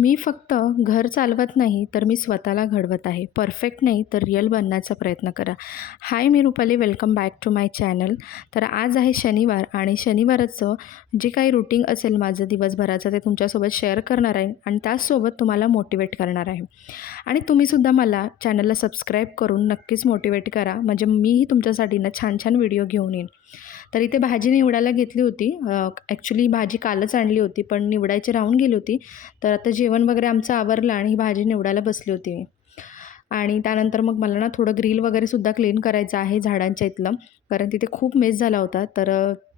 मी फक्त घर चालवत नाही तर मी स्वतःला घडवत आहे. परफेक्ट नाही तर रिअल बनण्याचा प्रयत्न करा. Hi me Rupali. Welcome back to my channel. तर आज आहे शनिवार आणि शनिवाराचं जे काही रुटीन असेल माझं दिवसभराचं ते तुमच्यासोबत शेअर करणार आहे आणि त्याचसोबत तुम्हाला मोटिवेट करणार आहे. आणि तुम्हीसुद्धा मला चॅनलला सबस्क्राईब करून नक्कीच मोटिवेट करा. म्हणजे मीही तुमच्यासाठी ना छान छान व्हिडिओ घेऊन येईन. तर इथे भाजी निवडायला घेतली होती. ॲक्च्युली भाजी कालच आणली होती पण निवडायची राहून गेली होती. तर आता जेवण वगैरे आमचं आवरलं आणि ही भाजी निवडायला बसली होती मी. आणि त्यानंतर मग मला ना थोडं ग्रिल वगैरेसुद्धा क्लीन करायचं आहे झाडांच्या इथलं. कारण तिथे खूप मेस झाला होता. तर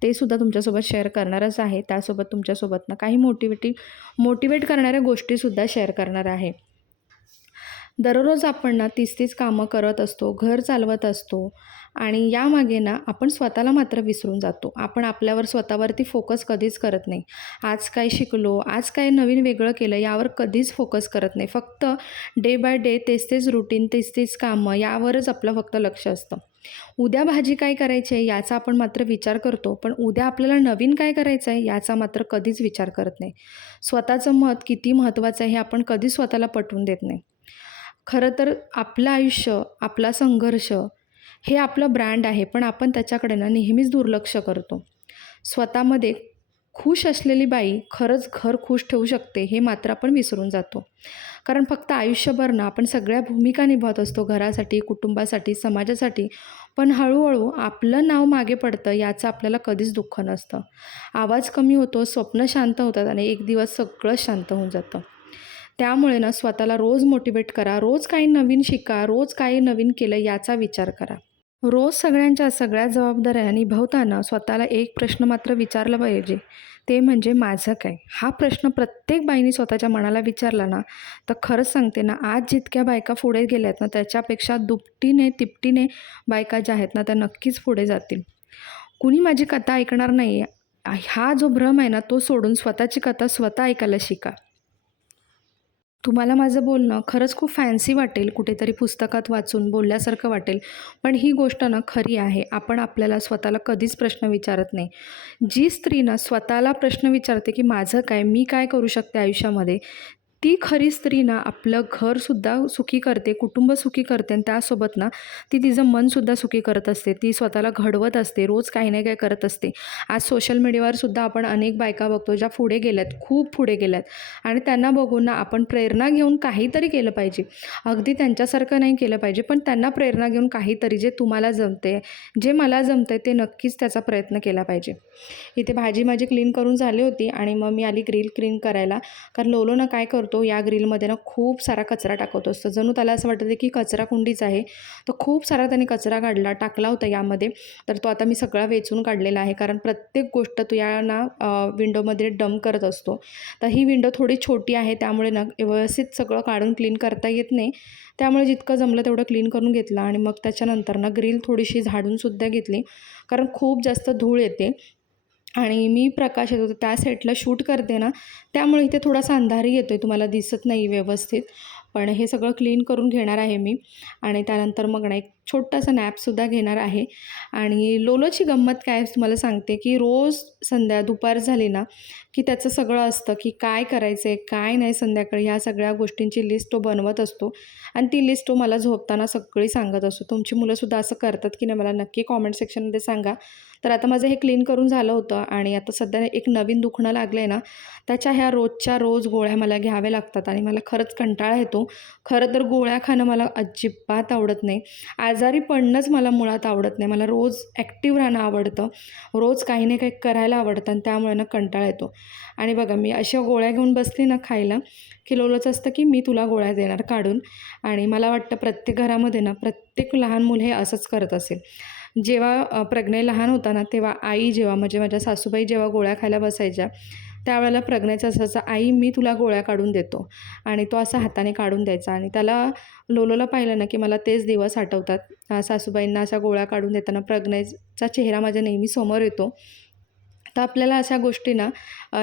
ते सुद्धा तुमच्यासोबत शेअर करणारच आहे. त्यासोबत तुमच्यासोबत ना काही मोटिवेटिव मोटिवेट करणाऱ्या गोष्टीसुद्धा शेअर करणार आहे. दररोज आपण ना तीस तीस कामं करत असतो घर चालवत असतो आणि यामागे ना आपण स्वतःला मात्र विसरून जातो. आपण आपल्यावर स्वतःवरती फोकस कधीच करत नाही. आज काय शिकलो आज काय नवीन वेगळं केलं यावर कधीच फोकस करत नाही. फक्त डे बाय डे तेच तेच रुटीन तेच तेच कामं यावरच आपलं फक्त लक्ष असतं. उद्या भाजी काय करायची आहे याचा आपण मात्र विचार करतो पण उद्या आपल्याला नवीन काय करायचं आहे याचा मात्र कधीच विचार करत नाही. स्वतःचं मत किती महत्त्वाचं आहे हे आपण कधीच स्वतःला पटवून देत नाही. खरं तर आपलं आयुष्य आपला संघर्ष हे आपलं ब्रँड आहे पण आपण त्याच्याकडे ना नेहमीच दुर्लक्ष करतो. स्वतःमध्ये खुश असलेली बाई खरंच घर खुश ठेवू शकते हे मात्र आपण विसरून जातो. कारण फक्त आयुष्यभर ना आपण सगळ्या भूमिका निभावत असतो घरासाठी कुटुंबासाठी समाजासाठी पण हळूहळू आपलं नाव मागे पडतं याचं आपल्याला कधीच दुःख नसतं. आवाज कमी होतो स्वप्न शांत होतात आणि एक दिवस सगळं शांत होऊन जातं. त्यामुळे ना स्वतःला रोज मोटिवेट करा रोज काही नवीन शिका रोज काही नवीन केलं याचा विचार करा. रोज सगळ्यांच्या सगळ्या जबाबदाऱ्या निभवताना स्वतःला एक प्रश्न मात्र विचारला पाहिजे ते म्हणजे माझं काय? हा प्रश्न प्रत्येक बाईने स्वतःच्या मनाला विचारला ना तर खरंच सांगते ना आज जितक्या बायका पुढे गेल्यात ना त्याच्यापेक्षा दुपटीने तिपटीने बायका ज्या आहेत ना त्या नक्कीच पुढे जातील. कुणी माझी कथा ऐकणार नाही हा जो भ्रम आहे ना तो सोडून स्वतःची कथा स्वतः ऐकायला शिका. तुम्हाला माझं बोलणं खरंच खूप फॅन्सी वाटेल कुठेतरी पुस्तकात वाचून बोलल्यासारखं वाटेल. पण ही गोष्ट ना खरी आहे. आपण आपल्याला स्वतःला कधीच प्रश्न विचारत नाही. जी स्त्री ना स्वतःला प्रश्न विचारते की माझं काय मी काय करू शकते आयुष्यामध्ये ती खरी स्त्री ना आपलं घरसुद्धा सुखी करते कुटुंब सुखी करते आणि त्यासोबत ना ती तिचं मनसुद्धा सुखी करत असते. ती स्वतःला घडवत असते रोज काही ना काही करत असते. आज सोशल मीडियावर सुद्धा आपण अनेक बायका बघतो ज्या पुढे गेल्यात खूप पुढे गेल्यात. आणि त्यांना बघून ना आपण प्रेरणा घेऊन काहीतरी केलं पाहिजे. अगदी त्यांच्यासारखं नाही केलं पाहिजे पण त्यांना प्रेरणा घेऊन काहीतरी जे तुम्हाला जमते जे मला जमतं ते नक्कीच त्याचा प्रयत्न केला पाहिजे. इथे भाजी माझी क्लीन करून झाली होती आणि मग मी आली ग्रिल क्लीन करायला. कारण लोलो ना काय करतो या ग्रिलमध्ये ना खूप सारा कचरा टाकवतो असतो. जणू त्याला असं वाटतं की कचरा कुंडीच आहे. तर खूप सारा त्याने कचरा काढला टाकला होता यामध्ये. तर तो आता मी सगळा वेचून काढलेला आहे. कारण प्रत्येक गोष्ट तो या ना विंडोमध्ये डम करत असतो. तर ही विंडो थोडी छोटी आहे. त्यामुळे ना व्यवस्थित सगळं काढून क्लीन करता येत नाही. त्यामुळे जितकं जमलं तेवढं क्लीन करून घेतलं. आणि मग त्याच्यानंतर ना ग्रिल थोडीशी झाडूनसुद्धा घेतली. कारण खूप जास्त धूळ येते. आणि मी प्रकाश येतो त्या सेटला शूट करते ना त्यामुळे इथे थोडासा अंधारही येतो आहे तुम्हाला दिसत नाही व्यवस्थित. पण हे सगळं क्लीन करून घेणार आहे मी. आणि त्यानंतर मग ना एक छोटासा नॅपसुद्धा घेणार आहे. आणि लोलोची गंमत काय तुम्हाला सांगते की रोज संध्या दुपार झाली ना की त्याचं सगळं असतं की काय करायचं आहे काय नाही संध्याकाळी ह्या सगळ्या गोष्टींची लिस्ट तो बनवत असतो. आणि ती लिस्ट तो मला झोपताना सगळी सांगत असतो. तुमची मुलंसुद्धा असं करतात की नाही मला नक्की कॉमेंट सेक्शनमध्ये सांगा. तर आता माझं हे क्लीन करून झालं होतं आणि आता सध्या एक नवीन दुखणं लागलं आहे ना त्याच्या ह्या रोजच्या रोज गोळ्या मला घ्याव्या लागतात आणि मला खरंच कंटाळा येतो. खरं तर गोळ्या खाणं मला अजिबात आवडत नाही. आजारी पडणंच मला मुळात आवडत नाही. मला रोज ॲक्टिव्ह राहणं आवडतं. रोज काही ना काही करायला आवडतं आणि त्यामुळे ना कंटाळा येतो. आणि बघा मी अशा गोळ्या घेऊन बसली ना खायला की लोलंच असतं की मी तुला गोळ्या देणार काढून. आणि मला वाटतं प्रत्येक घरामध्ये ना प्रत्येक लहान मुलं हे असंच करत असेल. जेव्हा प्रज्ञा लहान होता ना तेव्हा आई जेव्हा म्हणजे माझ्या सासूबाई जेव्हा गोळ्या खायला बसायच्या त्यावेळेला प्रज्ञेचं असायचं आई मी तुला गोळ्या काढून देतो. आणि तो असा हाताने काढून द्यायचा आणि त्याला लोलोला पाहिलं ना की मला तेच दिवस आठवतात. सासूबाईंना अशा गोळ्या काढून देताना प्रज्ञेचा चेहरा माझ्या नेहमी समोर येतो. तर आपल्याला अशा गोष्टी ना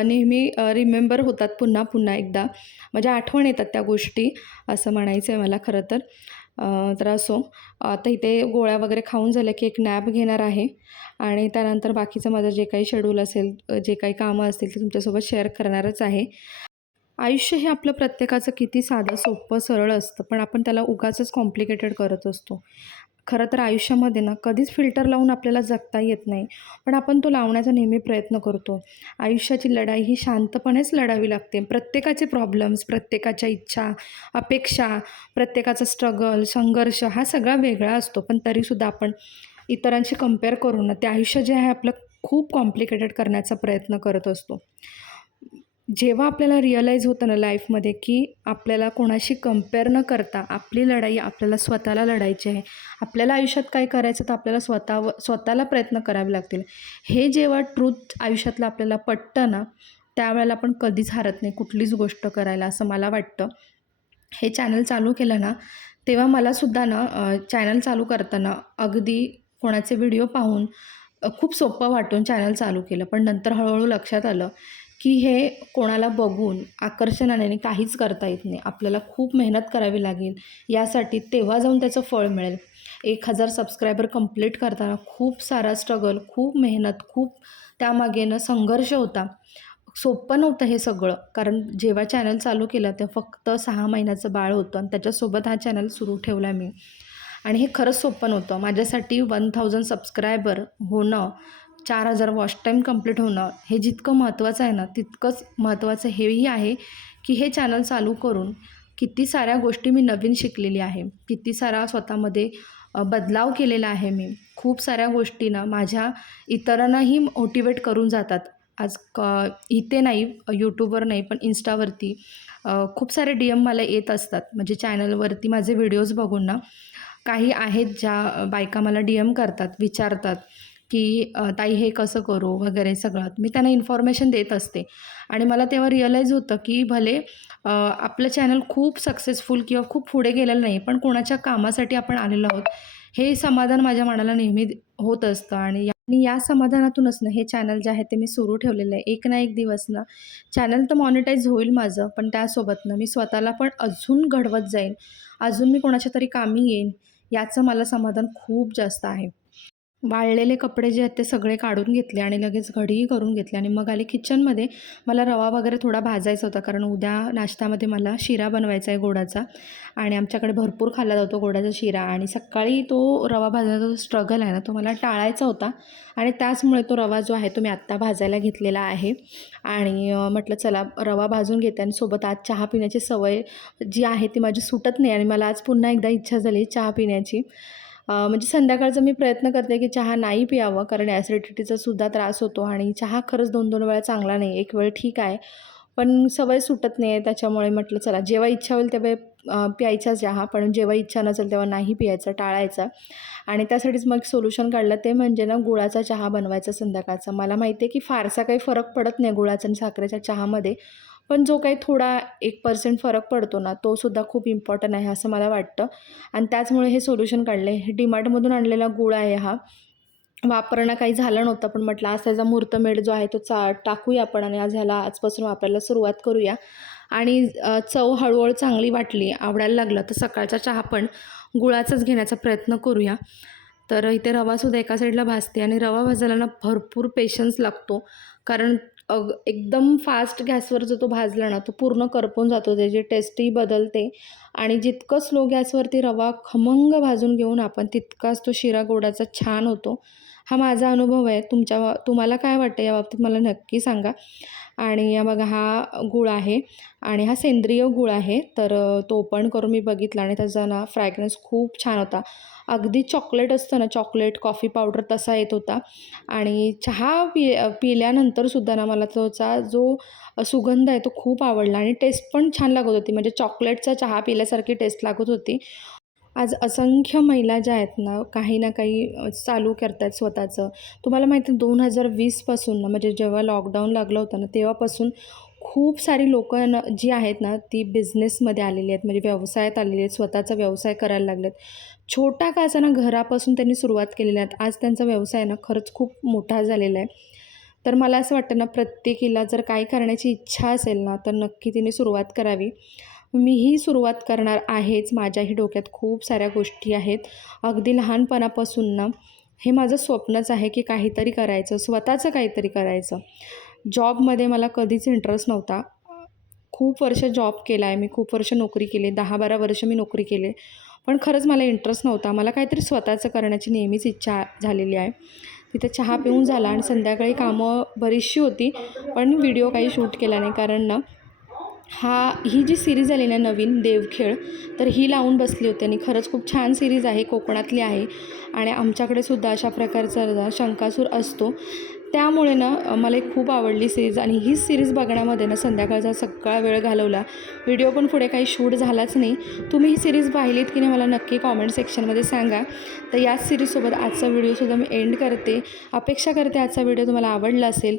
नेहमी रिमेंबर होतात पुन्हा पुन्हा एकदा. म्हणजे आठवण येतात त्या गोष्टी असं म्हणायचं आहे मला खरं तर. तर असो. आता इथे गोळ्या वगैरे खाऊन झाल्या की एक नॅप घेणार आहे. आणि त्यानंतर बाकीचं माझं जे काही शेड्यूल असेल जे काही कामं असतील ते तुमच्यासोबत शेअर करणारच आहे. आयुष्य हे आपलं प्रत्येकाचं किती साधं सोपं सरळ असतं पण आपण त्याला उगाचच कॉम्प्लिकेटेड करत असतो. खरं तर आयुष्यामध्ये ना कधीच फिल्टर लावून आपल्याला जगता येत नाही. पण आपण तो लावण्याचा नेहमी प्रयत्न करतो. आयुष्याची लढाई ही शांतपणेच लढावी लागते. प्रत्येकाचे प्रॉब्लेम्स प्रत्येकाच्या इच्छा अपेक्षा प्रत्येकाचा स्ट्रगल संघर्ष हा सगळा वेगळा असतो. पण तरीसुद्धा आपण इतरांशी कंपेअर करून ना ते आयुष्य जे आहे आपलं खूप कॉम्प्लिकेटेड करण्याचा प्रयत्न करत असतो. जेव्हा आपल्याला रिअलाईज होतं ना लाईफमध्ये की आपल्याला कोणाशी कंपेअर न करता आपली लढाई आपल्याला स्वतःला लढायची आहे आपल्याला आयुष्यात काय करायचं तर आपल्याला स्वतः स्वतःला प्रयत्न करावे लागतील. हे जेव्हा ट्रूथ आयुष्यातलं आपल्याला पटतं ना त्यावेळेला आपण कधीच हरत नाही कुठलीच गोष्ट करायला असं मला वाटतं. हे चॅनल चालू केलं ना तेव्हा मलासुद्धा ना चॅनल चालू करताना अगदी कोणाचे व्हिडिओ पाहून खूप सोपं वाटून चॅनल चालू केलं. पण नंतर हळूहळू लक्षात आलं की हे कोणाला बघून आकर्षणाने काहीच करता येत नाही. आपल्याला खूप मेहनत करावी लागेल. यासाठी तेव्हा जाऊन त्याचं फळ मिळेल. एक हजार सबस्क्रायबर कंप्लीट करताना खूप सारा स्ट्रगल खूप मेहनत खूप त्यामागेनं संघर्ष होता. सोपं नव्हतं हे सगळं. कारण जेव्हा चॅनल चालू केलं तेव्हा फक्त सहा महिन्याचं बाळ होतं आणि त्याच्यासोबत हा चॅनल सुरू ठेवला मी. आणि हे खरंच सोपं नव्हतं. माझ्यासाठी वन थाउजंड सबस्क्रायबर होणं चार हजार वॉश टाईम कंप्लीट होणं हे जितकं महत्त्वाचं आहे ना तितकंच महत्त्वाचं हेही आहे की हे चॅनल चालू करून किती साऱ्या गोष्टी मी नवीन शिकलेली आहे. किती सारा स्वतःमध्ये बदलाव केलेला आहे मी. खूप साऱ्या गोष्टींना माझ्या इतरांनाही मोटिवेट करून जातात. आज क इथे नाही यूट्यूबवर नाही पण इन्स्टावरती खूप सारे डी एम मला येत असतात. म्हणजे चॅनलवरती माझे व्हिडिओज बघून ना काही आहेत ज्या बायका मला डी एम करतात विचारतात. की ताई हे कसं करू? वगैरे सगळं. मी त्यांना इन्फॉर्मेशन देत असते. आणि मला तेव्हा रिअलाईज होतं की भले आपलं चॅनल खूप सक्सेसफुल किंवा खूप पुढे गेलेलं नाही पण कोणाच्या कामासाठी आपण आलेलो आहोत हे समाधान माझ्या मनाला नेहमी होत असतं. आणि आणि या समाधानातूनच ना हे चॅनल जे आहे ते मी सुरू ठेवलेलं आहे. एक ना एक दिवस ना चॅनल तर मॉनिटाईज होईल माझं पण त्यासोबत ना मी स्वतःला पण अजून घडवत जाईन. अजून मी कोणाच्या तरी कामी येईन याचं मला समाधान खूप जास्त आहे. वाळलेले कपडे जे आहेत ते सगळे काढून घेतले आणि लगेच घडीही करून घेतले. आणि मग आले किचनमध्ये मला रवा वगैरे थोडा भाजायचा होता कारण उद्या नाश्त्यामध्ये मला शिरा बनवायचा आहे गोडाचा. आणि आमच्याकडे भरपूर खाल्ला जातो गोडाचा शिरा. आणि सकाळी तो रवा भाजण्याचा जो स्ट्रगल आहे ना तो मला टाळायचा होता. आणि त्याचमुळे तो रवा जो आहे तो मी आत्ता भाजायला घेतलेला आहे. आणि म्हटलं चला रवा भाजून घेते आणि सोबत आज चहा पिण्याची सवय जी आहे ती माझी सुटत नाही. आणि मला आज पुन्हा एकदा इच्छा झाली चहा पिण्याची. म्हणजे संध्याकाळचा मी प्रयत्न करते की चहा नाही प्यावं कारण ॲसिडिटीचा सुद्धा त्रास होतो आणि चहा खरंच दोन दोन वेळा चांगला नाही एक वेळ ठीक आहे. पण सवय सुटत नाही आहे त्याच्यामुळे म्हटलं चला जेव्हा इच्छा होईल तेव्हा प्यायचा चहा पण जेव्हा इच्छा नसेल तेव्हा नाही प्यायचा टाळायचा. आणि त्यासाठीच मग सोल्युशन काढलं ते म्हणजे ना गुळाचा चहा बनवायचा संध्याकाळचा. मला माहिती आहे की फारसा काही फरक पडत नाही गुळाचा आणि साखरेच्या चहामध्ये. पण जो काही थोडा एक पर्सेंट फरक पडतो ना तोसुद्धा खूप इम्पॉर्टंट आहे असं मला वाटतं. आणि त्याचमुळे हे सोल्युशन काढलं आहे डीमार्टमधून आणलेला गुळ आहे हा. वापरणं काही झालं नव्हतं पण म्हटलं आज त्याचा मूर्तमेढ जो आहे तो चा टाकूया आपण आणि आज ह्याला आजपासून वापरायला सुरुवात करूया. आणि चव हळूहळू चांगली वाटली आवडायला लागलं तर सकाळचा चहा पण गुळाचाच घेण्याचा प्रयत्न करूया. तर इथे रवासुद्धा एका साईडला भाजते आणि रवा भाजायला ना भरपूर पेशन्स लागतो. कारण अग एकदम फास्ट गॅसवर जो तो भाजला ना तो पूर्ण करपून जातो त्याची टेस्टही बदलते. आणि जितकं स्लो गॅसवरती रवा खमंग भाजून घेऊन आपण तितकाच तो शिरा गोडाचा छान होतो. हा माझा अनुभव आहे. तुमच्या तुम्हाला काय वाटतं या बाबतीत? मला नक्की सांगा. आणि बघा हा गूळ आहे आणि हा सेंद्रिय गूळ आहे. तर तो ओपन करून मी बघितला आणि त्याचा ना फ्रॅग्रन्स खूप छान होता. अगदी चॉकलेट असतं ना चॉकलेट कॉफी पावडर तसा येत होता. आणि चहा पि पिल्यानंतरसुद्धा ना मला त्याचा जो सुगंध आहे तो खूप आवडला आणि टेस्ट पण छान लागत होती. म्हणजे चॉकलेटचा चहा पिल्यासारखी टेस्ट लागत होती. आज असंख्य महिला ज्या आहेत ना काही ना काही चालू करतात स्वतःचं. तुम्हाला माहिती आहे दोन हजार वीसपासून ना म्हणजे जेव्हा लॉकडाऊन लागलं होतं ना तेव्हापासून खूप सारी लोकं ना जी आहेत ना ती बिझनेसमध्ये आलेली आहेत. म्हणजे व्यवसायात आलेली आहेत स्वतःचा व्यवसाय करायला लागलेत. छोटा का असा ना घरापासून त्यांनी सुरुवात केलेली आहेत आज त्यांचा व्यवसाय ना खरंच खूप मोठा झालेला आहे. तर मला असं वाटतं ना प्रत्येकीला जर काही करण्याची इच्छा असेल ना तर नक्की तिने सुरुवात करावी. मीही सुरुवात करणार आहेच. माझ्याही डोक्यात खूप साऱ्या गोष्टी आहेत. अगदी लहानपणापासून ना हे माझं स्वप्नच आहे की काहीतरी करायचं स्वतःचं काहीतरी करायचं. जॉबमध्ये मला कधीच इंटरेस्ट नव्हता. खूप वर्ष जॉब केला आहे मी खूप वर्ष नोकरी केली दहा बारा वर्ष मी नोकरी केली. पण खरंच मला इंटरेस्ट नव्हता. मला काहीतरी स्वतःचं करण्याची नेहमीच इच्छा झालेली आहे. तिथे चहा पिऊन झाला आणि संध्याकाळी कामं बरीचशी होती पण व्हिडिओ काही शूट केला नाही. कारण ना हा ही जी सिरीज आली ना नवीन देवखेळ तर ही लावून बसली होती आणि खरंच खूप छान सिरीज आहे कोकणातली आहे. आणि आमच्याकडे सुद्धा अशा प्रकारचा शंकासूर असतो. त्यामुळे ना मला एक खूप आवडली सिरीज आणि ही सिरीज बघण्यामध्ये ना संध्याकाळचा सगळा वेळ घालवला. व्हिडिओ पण पुढे काही शूट झालाच नाही. तुम्ही ही सिरीज पाहिलीत की नाही मला नक्की कॉमेंट सेक्शनमध्ये सांगा. तर याच सिरीजसोबत आजचा व्हिडिओसुद्धा मी एंड करते. अपेक्षा करते आजचा व्हिडिओ तुम्हाला आवडला असेल.